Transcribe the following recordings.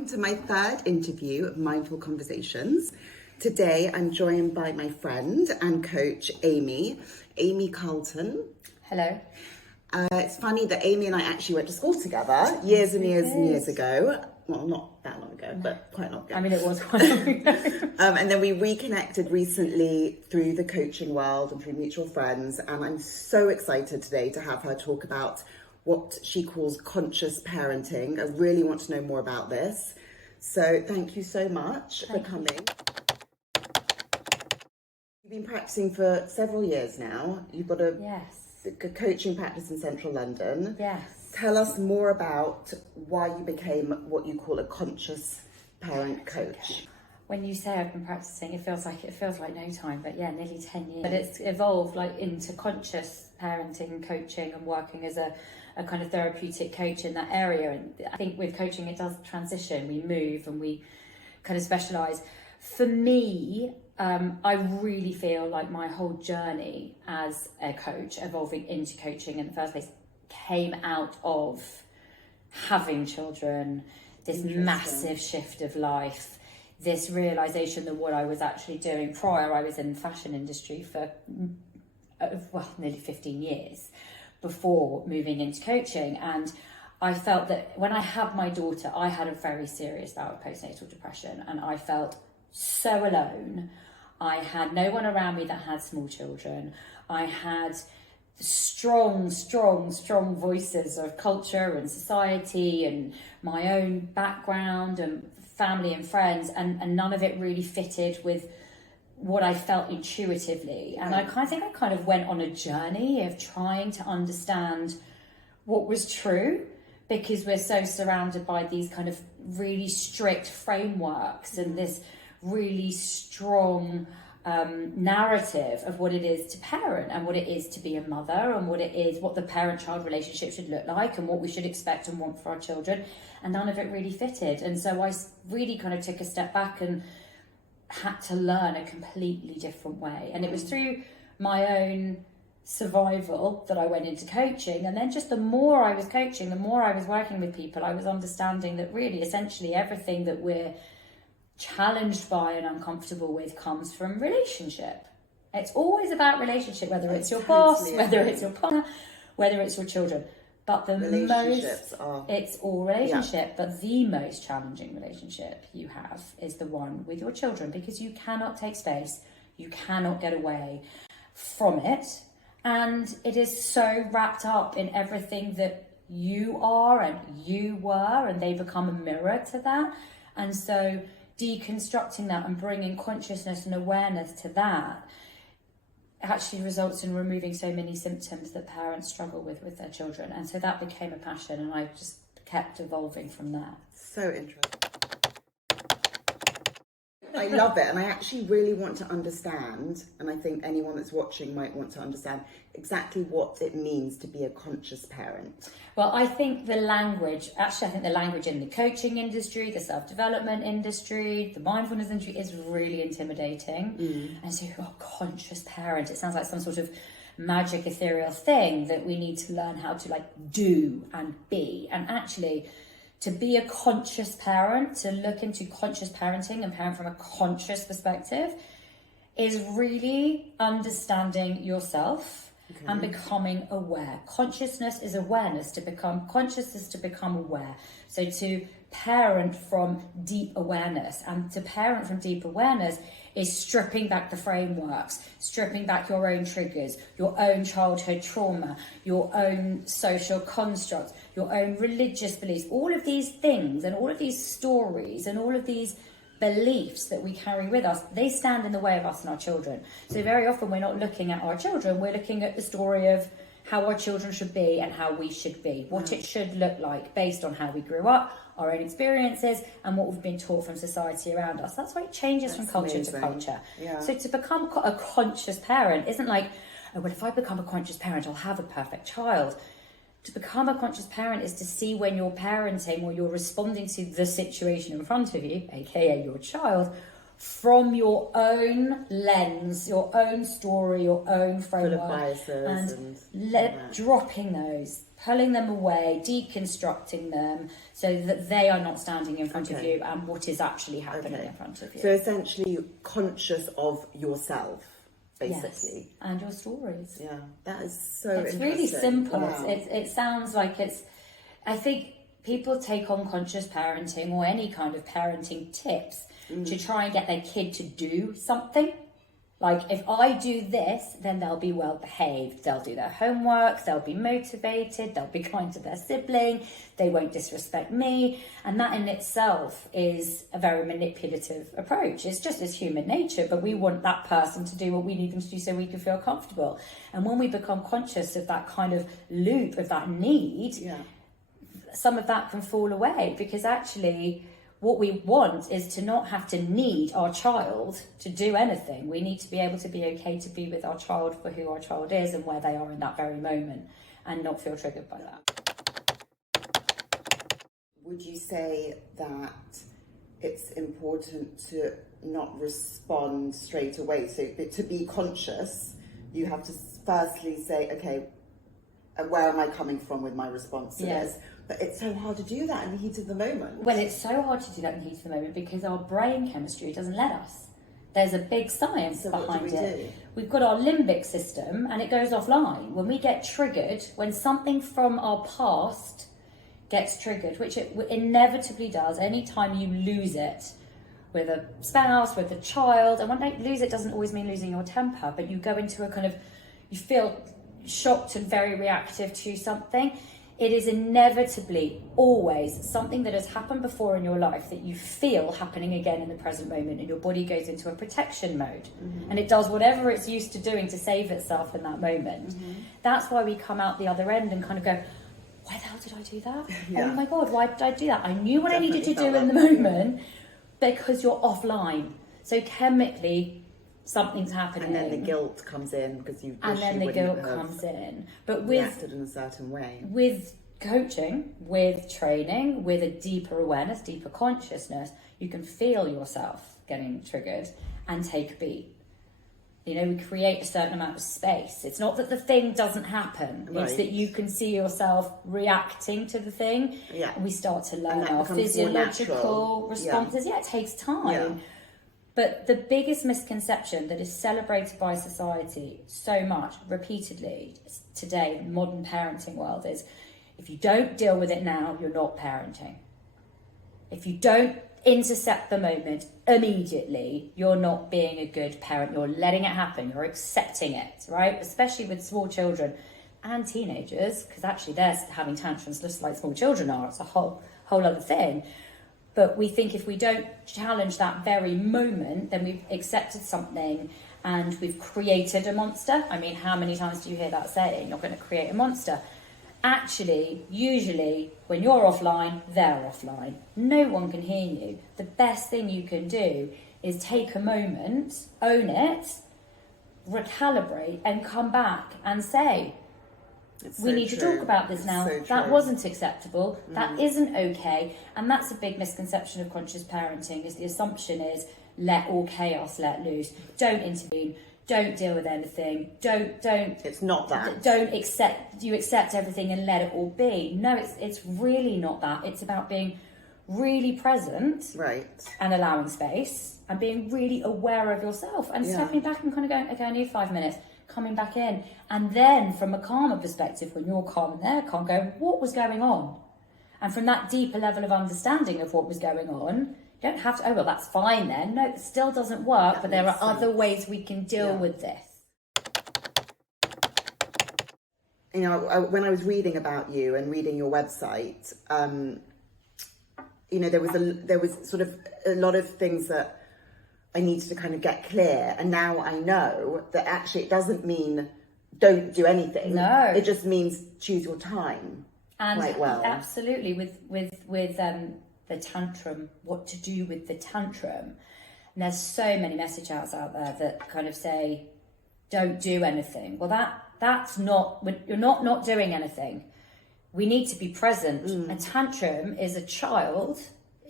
welcome to my third interview of Mindful Conversations. Today I'm joined by my friend and coach, Amiee Carlton. Hello. It's funny that Amiee and I actually went to school together years and years ago. Well, not that long ago, but quite long ago. I mean, it was quite long ago. And then we reconnected recently through the coaching world and through mutual friends. And I'm so excited today to have her talk about what she calls conscious parenting. I really want to know more about this. So thank you so much for coming. You've been practicing for several years now. You've got a coaching practice in central London. Yes. Tell us more about why you became what you call a conscious parent coach. When you say I've been practicing, it feels like no time, but yeah, nearly 10 years. But it's evolved into conscious parenting, coaching, and working as a kind of therapeutic coach in that area. And I think with coaching, it does transition. We move and we kind of specialise. For me, I really feel like my whole journey as a coach, evolving into coaching in the first place, came out of having children, this massive shift of life, this realisation that what I was actually doing prior, I was in the fashion industry for, nearly 15 years before moving into coaching. And I felt that when I had my daughter, I had a very serious bout of postnatal depression and I felt so alone. I had no one around me that had small children. I had strong voices of culture and society and my own background and family and friends, and none of it really fitted with what I felt intuitively. And I think I kind of went on a journey of trying to understand what was true, because we're so surrounded by these kind of really strict frameworks and this really strong narrative of what it is to parent and what it is to be a mother and what the parent-child relationship should look like and what we should expect and want for our children, and none of it really fitted. And so I really kind of took a step back and had to learn a completely different way. And it was through my own survival that I went into coaching. And then just the more I was coaching, the more I was working with people, I was understanding that really essentially everything that we're challenged by and uncomfortable with comes from relationship. It's always about relationship, whether it's your boss, whether it's your partner, whether it's your children. But it's all relationship, but the most challenging relationship you have is the one with your children, because you cannot take space, you cannot get away from it, and it is so wrapped up in everything that you are and you were, and they become a mirror to that. And so deconstructing that and bringing consciousness and awareness to that actually results in removing so many symptoms that parents struggle with their children. And so that became a passion, and I just kept evolving from that. So interesting. I love it, and I actually really want to understand, and I think anyone that's watching might want to understand exactly what it means to be a conscious parent. Well, I think the language in the coaching industry, the self-development industry, the mindfulness industry is really intimidating. And so, conscious parent, it sounds like some sort of magic ethereal thing that we need to learn how to do and be. And actually, to be a conscious parent, to look into conscious parenting and parent from a conscious perspective, is really understanding yourself and becoming aware. Consciousness is awareness. To become conscious is to become aware. So to parent from deep awareness, and to parent from deep awareness is stripping back the frameworks, stripping back your own triggers, your own childhood trauma, your own social constructs, your own religious beliefs, all of these things and all of these stories and all of these beliefs that we carry with us, they stand in the way of us and our children. So very often we're not looking at our children, we're looking at the story of how our children should be and how we should be, what it should look like based on how we grew up, our own experiences, and what we've been taught from society around us. That's why it changes from culture to culture. So to become a conscious parent isn't like, oh, well, if I become a conscious parent, I'll have a perfect child. To become a conscious parent is to see when you're parenting or you're responding to the situation in front of you, aka your child, from your own lens, your own story, your own framework, full of biases and dropping those, pulling them away, deconstructing them, so that they are not standing in front of you and what is actually happening in front of you. So essentially, conscious of yourself, basically, yes. And your stories. Yeah, that is so. It's really simple. Wow. It sounds like it's. I think people take on conscious parenting or any kind of parenting tips to try and get their kid to do something. Like, if I do this, then they'll be well behaved. They'll do their homework. They'll be motivated. They'll be kind to their sibling. They won't disrespect me. And that in itself is a very manipulative approach. It's just as human nature, but we want that person to do what we need them to do so we can feel comfortable. And when we become conscious of that kind of loop, of that need, some of that can fall away, because actually what we want is to not have to need our child to do anything. We need to be able to be okay to be with our child for who our child is and where they are in that very moment, and not feel triggered by that. Would you say that it's important to not respond straight away? So to be conscious, you have to firstly say, okay, where am I coming from with my response to this? But it's so hard to do that in the heat of the moment. Well, it's so hard to do that in the heat of the moment because our brain chemistry doesn't let us. There's a big science behind it. We've got our limbic system and it goes offline. When we get triggered, when something from our past gets triggered, which it inevitably does, anytime you lose it with a spouse, with a child, and when you lose it doesn't always mean losing your temper, but you go into a kind of, you feel shocked and very reactive to something. It is inevitably always something that has happened before in your life that you feel happening again in the present moment, and your body goes into a protection mode and it does whatever it's used to doing to save itself in that moment. That's why we come out the other end and kind of go, why the hell did I do that? Oh my God, why did I do that? I knew what I needed to do in the moment, because you're offline. So chemically, something's happening. And then the guilt comes in because you. And then the guilt comes in. But reacted in a certain way. With coaching, with training, with a deeper awareness, deeper consciousness, you can feel yourself getting triggered and take a beat. You know, we create a certain amount of space. It's not that the thing doesn't happen. Right. It's that you can see yourself reacting to the thing. Yeah. And we start to learn our physiological responses. Yeah, it takes time. Yeah. But the biggest misconception that is celebrated by society so much, repeatedly, today, in the modern parenting world, is if you don't deal with it now, you're not parenting. If you don't intercept the moment immediately, you're not being a good parent. You're letting it happen. You're accepting it, right? Especially with small children and teenagers, because actually they're having tantrums just like small children are. It's a whole other thing. But we think if we don't challenge that very moment, then we've accepted something and we've created a monster. I mean, how many times do you hear that saying? You're going to create a monster. Actually, usually, when you're offline, they're offline. No one can hear you. The best thing you can do is take a moment, own it, recalibrate, and come back and say, we need to talk about this now. That wasn't acceptable. That isn't okay. And that's a big misconception of conscious parenting, is the assumption is let all chaos let loose. Don't intervene. Don't deal with anything. Don't. It's not that. Don't accept. You accept everything and let it all be. No, it's really not that. It's about being really present, right, and allowing space, and being really aware of yourself, and stepping back and kind of going, okay, I need 5 minutes. Coming back in, and then from a calmer perspective, when you're calm and they're calm, go, what was going on? And from that deeper level of understanding of what was going on, you don't have to, oh, well, that's fine then. No, it still doesn't work, but there are other ways we can deal with this. You know, when I was reading about you and reading your website, you know, there was sort of a lot of things that I needed to kind of get clear, and now I know that actually it doesn't mean don't do anything. No, it just means choose your time. And quite well. Absolutely, with the tantrum, what to do with the tantrum. And there's so many message outs out there that kind of say, don't do anything. Well, that's not, you're not doing anything. We need to be present. A tantrum is a child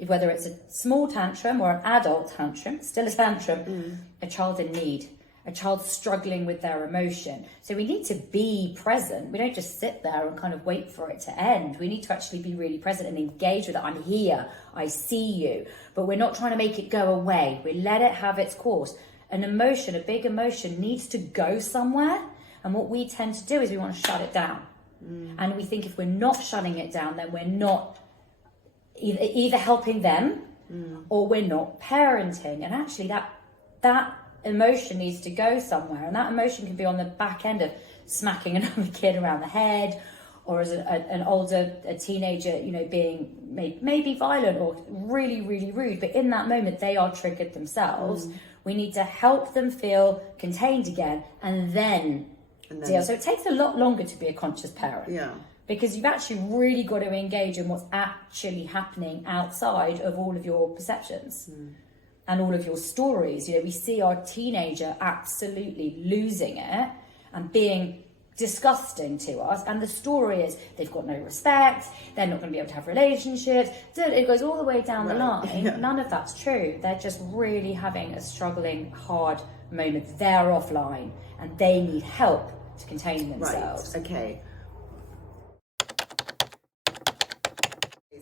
whether it's a small tantrum or an adult tantrum, still a tantrum, a child in need, a child struggling with their emotion. So we need to be present. We don't just sit there and kind of wait for it to end. We need to actually be really present and engage with it. I'm here, I see you, but we're not trying to make it go away. We let it have its course. An emotion, a big emotion, needs to go somewhere. And what we tend to do is we want to shut it down. And we think if we're not shutting it down, then we're not either helping them or we're not parenting. And actually that emotion needs to go somewhere. And that emotion can be on the back end of smacking another kid around the head, or as a teenager, you know, being maybe violent or really, really rude. But in that moment, they are triggered themselves. We need to help them feel contained again and then deal. So it takes a lot longer to be a conscious parent. Yeah. Because you've actually really got to engage in what's actually happening outside of all of your perceptions and all of your stories. You know, we see our teenager absolutely losing it and being disgusting to us, and the story is they've got no respect, they're not going to be able to have relationships, it goes all the way down the line. None of that's true. They're just really having a struggling, hard moment. They're offline and they need help to contain themselves. Right. Okay.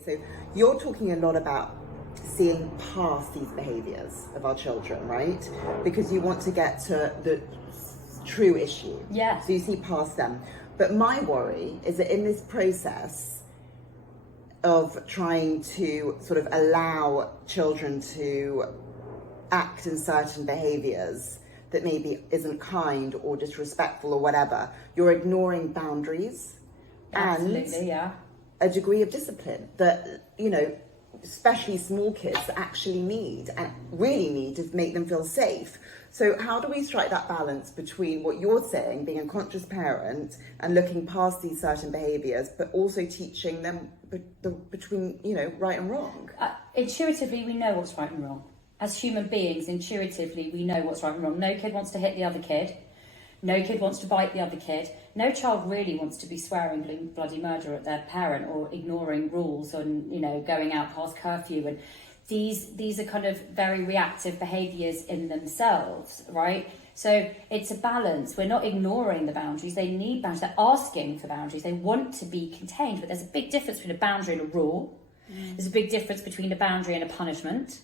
So you're talking a lot about seeing past these behaviours of our children, right? Because you want to get to the true issue. Yeah. So you see past them. But my worry is that in this process of trying to sort of allow children to act in certain behaviours that maybe isn't kind or disrespectful or whatever, you're ignoring boundaries and a degree of discipline that, you know, especially small kids actually need and really need to make them feel safe. So how do we strike that balance between what you're saying, being a conscious parent and looking past these certain behaviours, but also teaching them between, you know, right and wrong? Intuitively, we know what's right and wrong. As human beings, intuitively, we know what's right and wrong. No kid wants to hit the other kid. No kid wants to bite the other kid. No child really wants to be swearing bloody murder at their parent or ignoring rules and, you know, going out past curfew. And these are kind of very reactive behaviours in themselves, right? So it's a balance. We're not ignoring the boundaries. They need boundaries. They're asking for boundaries. They want to be contained. But there's a big difference between a boundary and a rule. There's a big difference between a boundary and a punishment.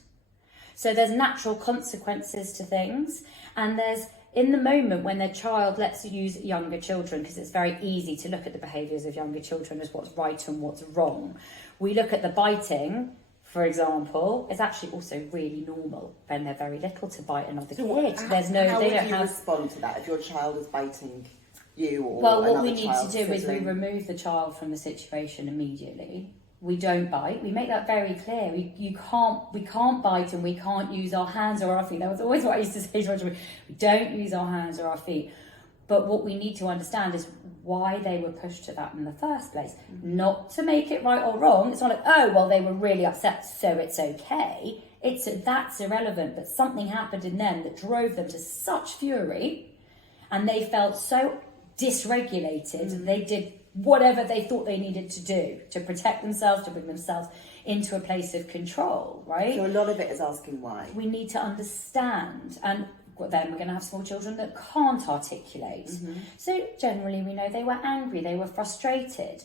So there's natural consequences to things. And there's, in the moment when their child, let's use younger children, because it's very easy to look at the behaviours of younger children as what's right and what's wrong. We look at the biting, for example, is actually also really normal when they're very little to bite another kid. How would you respond to that if your child is biting you or Well, what another we need to do is we sibling? remove the child from the situation immediately. We don't bite. We make that very clear. We can't bite and we can't use our hands or our feet. That was always what I used to say to children. We don't use our hands or our feet. But what we need to understand is why they were pushed to that in the first place. Not to make it right or wrong. It's not like, oh, well, they were really upset, so it's okay. That's irrelevant. But something happened in them that drove them to such fury, and they felt so dysregulated. They did whatever they thought they needed to do to protect themselves, to bring themselves into a place of control, right? So a lot of it is asking why. We need to understand, and then we're going to have small children that can't articulate. So generally we know they were angry, they were frustrated.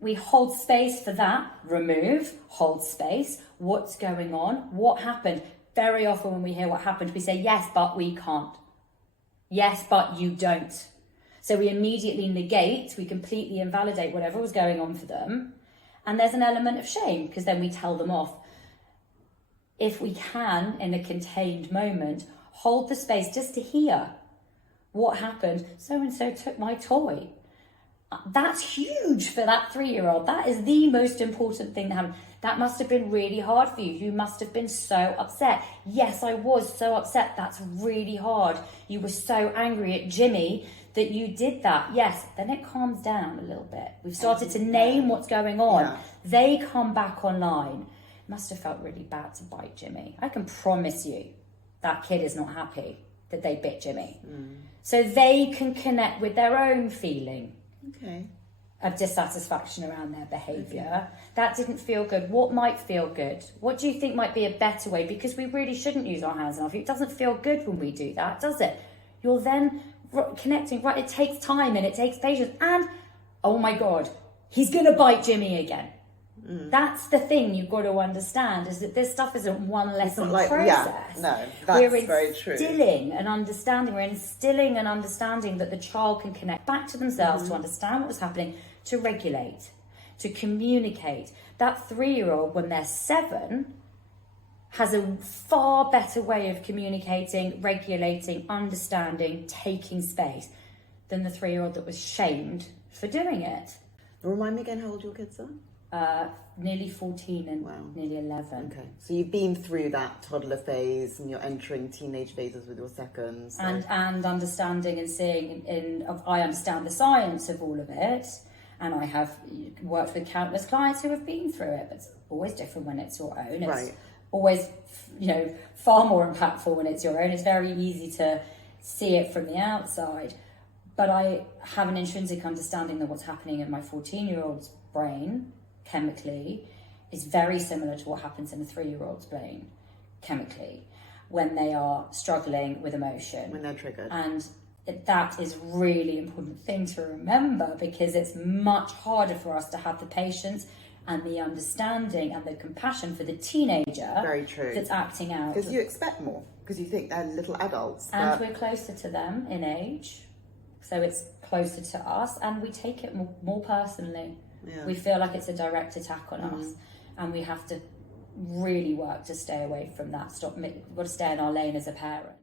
We hold space for that, remove, hold space. What's going on? What happened? Very often when we hear what happened, we say, yes, but we can't. Yes, but you don't. So we immediately negate, we completely invalidate whatever was going on for them. And there's an element of shame because then we tell them off. If we can, in a contained moment, hold the space just to hear what happened. So-and-so took my toy. That's huge for that 3-year-old. That is the most important thing that happened. That must have been really hard for you. You must have been so upset. Yes, I was so upset. That's really hard. You were so angry at Jimmy that you did that. Yes, then it calms down a little bit. We've started to name what's going on. Yeah. They come back online. It must have felt really bad to bite Jimmy. I can promise you that kid is not happy that they bit Jimmy. So they can connect with their own feeling. Okay. of dissatisfaction around their behaviour. That didn't feel good. What might feel good? What do you think might be a better way? Because we really shouldn't use our hands and our feet. It doesn't feel good when we do that, does it? You're then connecting, right? It takes time and it takes patience. And, oh my God, he's going to bite Jimmy again. That's the thing you've got to understand, is that this stuff isn't one lesson process. Yeah, no, that's very true. We're instilling an understanding that the child can connect back to themselves, to understand what was happening, to regulate, to communicate. That 3-year-old, when they're 7, has a far better way of communicating, regulating, understanding, taking space than the 3-year-old that was shamed for doing it. Remind me again how old your kids are? Nearly 14 and nearly 11. Okay, so you've been through that toddler phase and you're entering teenage phases with your second. So. And understanding and seeing, I understand the science of all of it, and I have worked with countless clients who have been through it, but it's always different when it's your own. It's always, far more impactful when it's your own. It's very easy to see it from the outside, but I have an intrinsic understanding that what's happening in my 14-year-old's brain chemically is very similar to what happens in a 3-year-old's brain chemically when they are struggling with emotion, when they're triggered. And that is really important thing to remember, because it's much harder for us to have the patience and the understanding and the compassion for the teenager. Very true. That's acting out, because you expect more, because you think they're little adults, and we're closer to them in age, so it's closer to us, and we take it more personally. We feel like it's a direct attack on us, and we have to really work to stay away from that. We've got to stay in our lane as a parent.